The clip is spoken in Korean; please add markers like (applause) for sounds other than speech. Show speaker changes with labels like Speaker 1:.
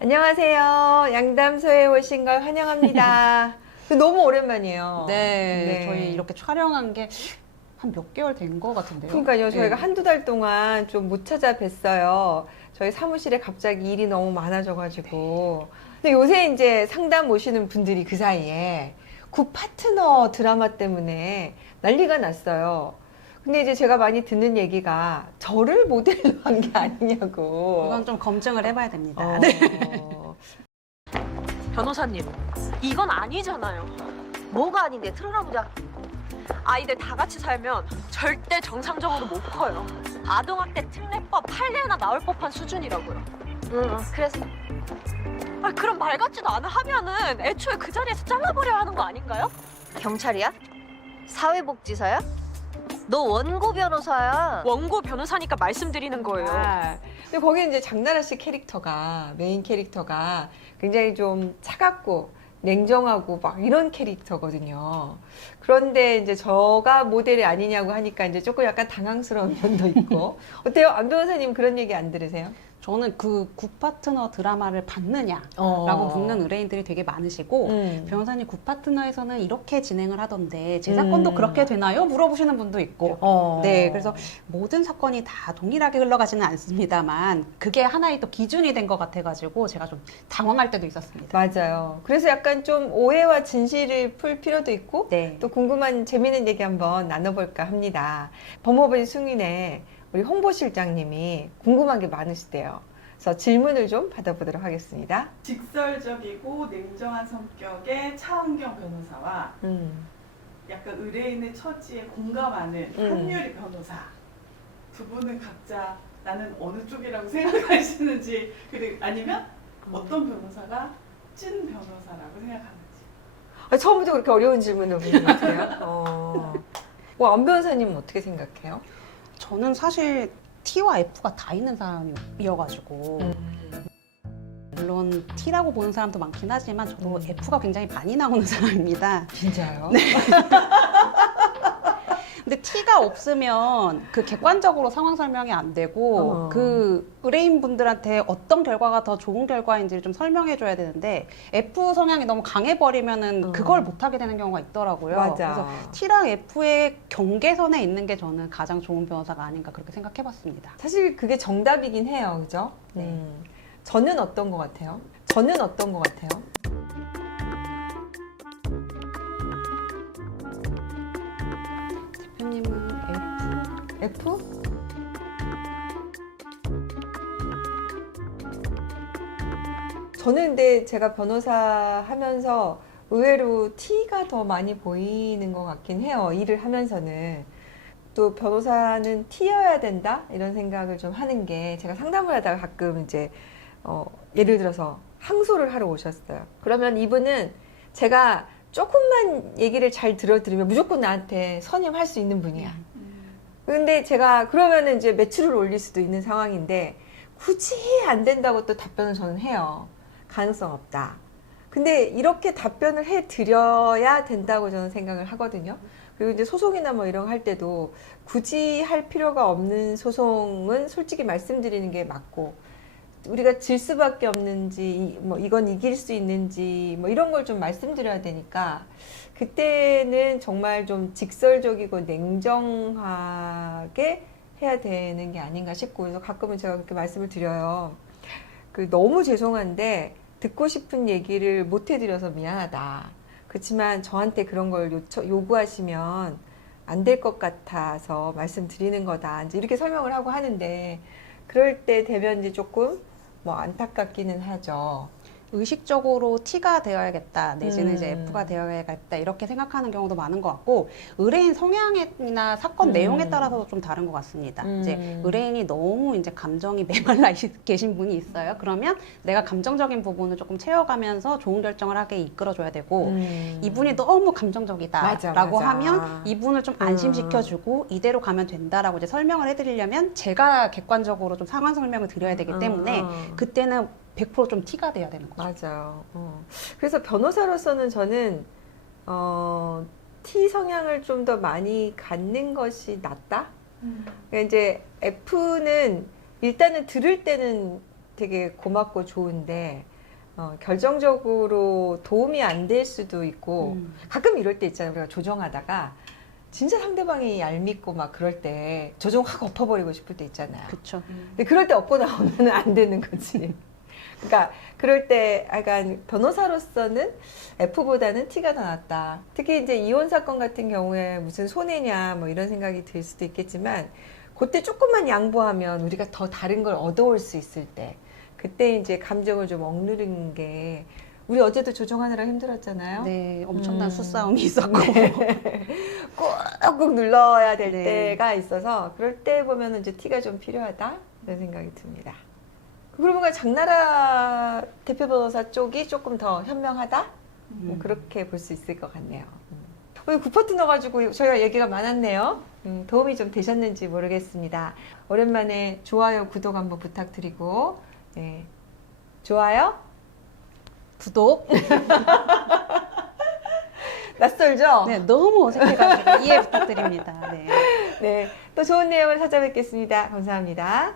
Speaker 1: 안녕하세요. 양담소에 오신 걸 환영합니다. (laughs) 너무 오랜만이에요.
Speaker 2: 네,
Speaker 1: 네.
Speaker 2: 저희 이렇게 촬영한 게 한 몇 개월 된 것 같은데요.
Speaker 1: 그러니까요. 저희가
Speaker 2: 네.
Speaker 1: 한두 달 동안 좀 못 찾아뵀어요. 저희 사무실에 갑자기 일이 너무 많아져가지고. 근데 요새 이제 상담 오시는 분들이 그 사이에 구 파트너 드라마 때문에 난리가 났어요. 근데 이제 제가 많이 듣는 얘기가 저를 모델로 한 게 아니냐고.
Speaker 2: 이건 좀 검증을 해봐야 됩니다.
Speaker 1: 어,
Speaker 2: 네. (laughs)
Speaker 3: 변호사님, 이건 아니잖아요.
Speaker 4: 뭐가 아닌데 틀어놔보자.
Speaker 3: 아이들 다 같이 살면 절대 정상적으로 못 커요. 아동학대 특례법 판례나 나올 법한 수준이라고요.
Speaker 4: 응, 그래서
Speaker 3: 아, 그럼 말 같지도 않아 하면은 애초에 그 자리에서 잘라버려야 하는 거 아닌가요?
Speaker 4: 경찰이야? 사회복지사야? 너 원고 변호사야.
Speaker 3: 원고 변호사니까 말씀드리는 거예요.
Speaker 1: 아, 근데 거기 이제 장나라 씨 캐릭터가 메인 캐릭터가 굉장히 좀 차갑고 냉정하고 막 이런 캐릭터거든요. 그런데 이제 저가 모델이 아니냐고 하니까 이제 조금 약간 당황스러운 면도 있고 어때요? 안 변호사님 그런 얘기 안 들으세요?
Speaker 2: 저는 그 굿파트너 드라마를 봤느냐라고
Speaker 1: 어.
Speaker 2: 묻는 의뢰인들이 되게 많으시고
Speaker 1: 음.
Speaker 2: 변호사님 굿파트너에서는 이렇게 진행을 하던데 제 사건도
Speaker 1: 음.
Speaker 2: 그렇게 되나요? 물어보시는 분도 있고
Speaker 1: 어.
Speaker 2: 네, 그래서 모든 사건이 다 동일하게 흘러가지는 않습니다만 그게 하나의 또 기준이 된 것 같아가지고 제가 좀 당황할 때도 있었습니다.
Speaker 1: 맞아요. 그래서 약간 좀 오해와 진실을 풀 필요도 있고
Speaker 2: 네.
Speaker 1: 또 궁금한 재미있는 얘기 한번 나눠볼까 합니다. 법무부 승인의 우리 홍보실장님이 궁금한 게 많으시대요. 그래서 질문을 좀 받아보도록 하겠습니다.
Speaker 5: 직설적이고 냉정한 성격의 차은경 변호사와
Speaker 1: 음.
Speaker 5: 약간 의뢰인의 처지에 공감하는
Speaker 1: 음.
Speaker 5: 한유리 변호사 두 분은 각자 나는 어느 쪽이라고 (laughs) 생각하시는지 그리고 아니면 어떤 변호사가 찐 변호사라고 생각하는지
Speaker 1: 아, 처음부터 그렇게 어려운 질문을 보는 것 같아요. 어. 뭐, 안 변호사님은 어떻게 생각해요?
Speaker 2: 저는 사실 T와 F가 다 있는 사람이어가지고
Speaker 1: 음.
Speaker 2: 물론 T라고 보는 사람도 많긴 하지만 저도
Speaker 1: 음.
Speaker 2: F가 굉장히 많이 나오는 사람입니다.
Speaker 1: 진짜요? (laughs)
Speaker 2: 근데 T가 없으면 그 객관적으로 상황 설명이 안 되고
Speaker 1: 어.
Speaker 2: 그 의뢰인 분들한테 어떤 결과가 더 좋은 결과인지를 좀 설명해 줘야 되는데 F 성향이 너무 강해 버리면은
Speaker 1: 어.
Speaker 2: 그걸 못 하게 되는 경우가 있더라고요.
Speaker 1: 맞아.
Speaker 2: 그래서 T랑 F의 경계선에 있는 게 저는 가장 좋은 변호사가 아닌가 그렇게 생각해 봤습니다.
Speaker 1: 사실 그게 정답이긴 해요. 그죠?
Speaker 2: 네.
Speaker 1: 음. 저는 어떤 것 같아요? 저는 어떤 것 같아요?
Speaker 2: F?
Speaker 1: 저는 근데 제가 변호사 하면서 의외로 T가 더 많이 보이는 것 같긴 해요. 일을 하면서는. 또 변호사는 T여야 된다? 이런 생각을 좀 하는 게 제가 상담을 하다가 가끔 이제, 어, 예를 들어서 항소를 하러 오셨어요. 그러면 이분은 제가 조금만 얘기를 잘 들어드리면 무조건 나한테 선임할 수 있는 분이야. 근데 제가 그러면은 이제 매출을 올릴 수도 있는 상황인데 굳이 안 된다고 또 답변을 저는 해요. 가능성 없다. 근데 이렇게 답변을 해 드려야 된다고 저는 생각을 하거든요. 그리고 이제 소송이나 뭐 이런 거 할 때도 굳이 할 필요가 없는 소송은 솔직히 말씀드리는 게 맞고 우리가 질 수밖에 없는지 이- 뭐 이건 이길 수 있는지 뭐 이런 걸 좀 말씀드려야 되니까 그때는 정말 좀 직설적이고 냉정하게 해야 되는 게 아닌가 싶고 그래서 가끔은 제가 그렇게 말씀을 드려요. 그 너무 죄송한데 듣고 싶은 얘기를 못 해드려서 미안하다. 그렇지만 저한테 그런 걸 요청, 요구하시면 안 될 것 같아서 말씀드리는 거다. 이제 이렇게 설명을 하고 하는데 그럴 때 되면 이제 조금 뭐 안타깝기는 하죠.
Speaker 2: 의식적으로 T가 되어야겠다 내지는
Speaker 1: 음.
Speaker 2: 이제 F가 되어야겠다 이렇게 생각하는 경우도 많은 것 같고 의뢰인 성향이나 사건
Speaker 1: 음.
Speaker 2: 내용에 따라서도 좀 다른 것 같습니다.
Speaker 1: 음.
Speaker 2: 이제 의뢰인이 너무 이제 감정이 메말라 있- (laughs) 계신 분이 있어요. 그러면 내가 감정적인 부분을 조금 채워가면서 좋은 결정을 하게 이끌어줘야 되고
Speaker 1: 음.
Speaker 2: 이분이 너무 감정적이다라고. 하면 이분을 좀 안심시켜주고 이대로 가면 된다라고 이제 설명을 해드리려면 제가 객관적으로 좀 상황 설명을 드려야 되기 때문에
Speaker 1: 음.
Speaker 2: 그때는 100%좀 T가 돼야 되는 거죠.
Speaker 1: 맞아요. 어. 그래서 변호사로서는 저는 어, T 성향을 좀 더 많이 갖는 것이 낫다. 그러니까 이제 F는 일단은 들을 때는 되게 고맙고 좋은데 어, 결정적으로 도움이 안 될 수도 있고
Speaker 2: 음.
Speaker 1: 가끔 이럴 때 있잖아요. 우리가 조정하다가 진짜 상대방이 얄밉고 막 그럴 때 조정 확 엎어버리고 싶을 때 있잖아요.
Speaker 2: 그쵸.
Speaker 1: 근데 그럴 때 엎고 나오면 안 되는 거지. 그러니까 그럴 때 약간 변호사로서는 F보다는 T가 더 낫다. 특히 이제 이혼 사건 같은 경우에 무슨 손해냐 뭐 이런 생각이 들 수도 있겠지만 그때 조금만 양보하면 우리가 더 다른 걸 얻어올 수 있을 때 그때 이제 감정을 좀 억누르는 게 우리 어제도 조정하느라 힘들었잖아요.
Speaker 2: 네, 엄청난
Speaker 1: 음.
Speaker 2: 수싸움이 (laughs) 있었고.
Speaker 1: 꾹꾹 눌러야 될
Speaker 2: 네.
Speaker 1: 때가 있어서 그럴 때 보면 이제 티가 좀 필요하다 이런 생각이 듭니다. 그러고 보니까 장나라 대표 변호사 쪽이 조금 더 현명하다 뭐
Speaker 2: 음.
Speaker 1: 그렇게 볼 수 있을 것 같네요. 음. 오늘 구퍼트 넣어가지고 저희가 얘기가 많았네요. 음, 도움이 좀 되셨는지 모르겠습니다. 오랜만에 좋아요, 구독 한번 부탁드리고 네. 좋아요?
Speaker 2: 구독. (laughs)
Speaker 1: 낯설죠?
Speaker 2: 네, 너무 어색해가지고 이해 부탁드립니다. 네. (laughs)
Speaker 1: 네, 또 좋은 내용을 찾아뵙겠습니다. 감사합니다.